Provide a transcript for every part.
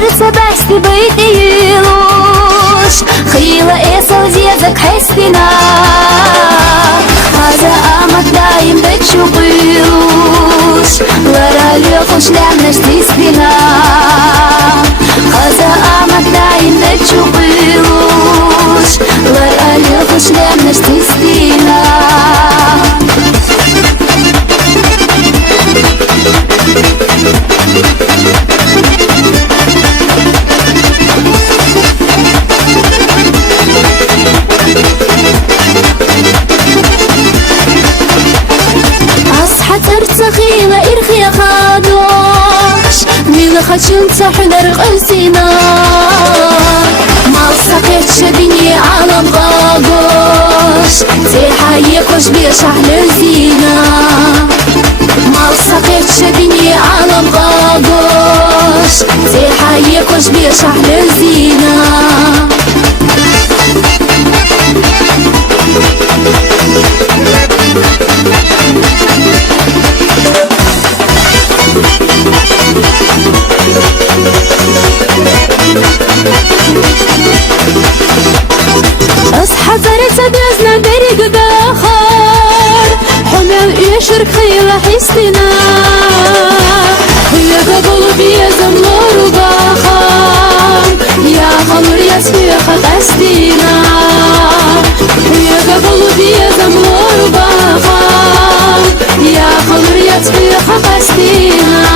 فرصة بس بيديلوش خيلة إيصل زيادك حستنا هذا أمك دايم بتشوقيلوش لرا ليخوش لعنش تسبنا هذا أمك دايم بتشوقيلوش لرا ليخوش لعنش تسبنا ترتخيل إرخي خادوش من خشن تحضر قلسنا ما سقيت شبيني عالم غاقوش تحيكوش بشحل الزينة ما سقيت شبيني عالم غاقوش تحيكوش بشحل الزينة اصحى فرصة بيزنا برق داخل حمل يشرك خيلة حستنا هي قلبي يزم نور وباخر يا خمر يسفيخ قستنا هي قلبي يزم نور وباخر يا خمر يسفيخ قستنا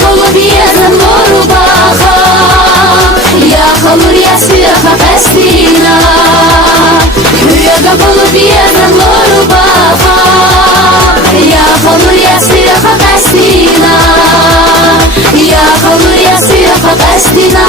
قلبي يزمر وباخا يا خمر يسفيخ قستنا يا قلبي يزمر وباخا يا خمر يسفيخ قستنا يا خمر يسفيخ قستنا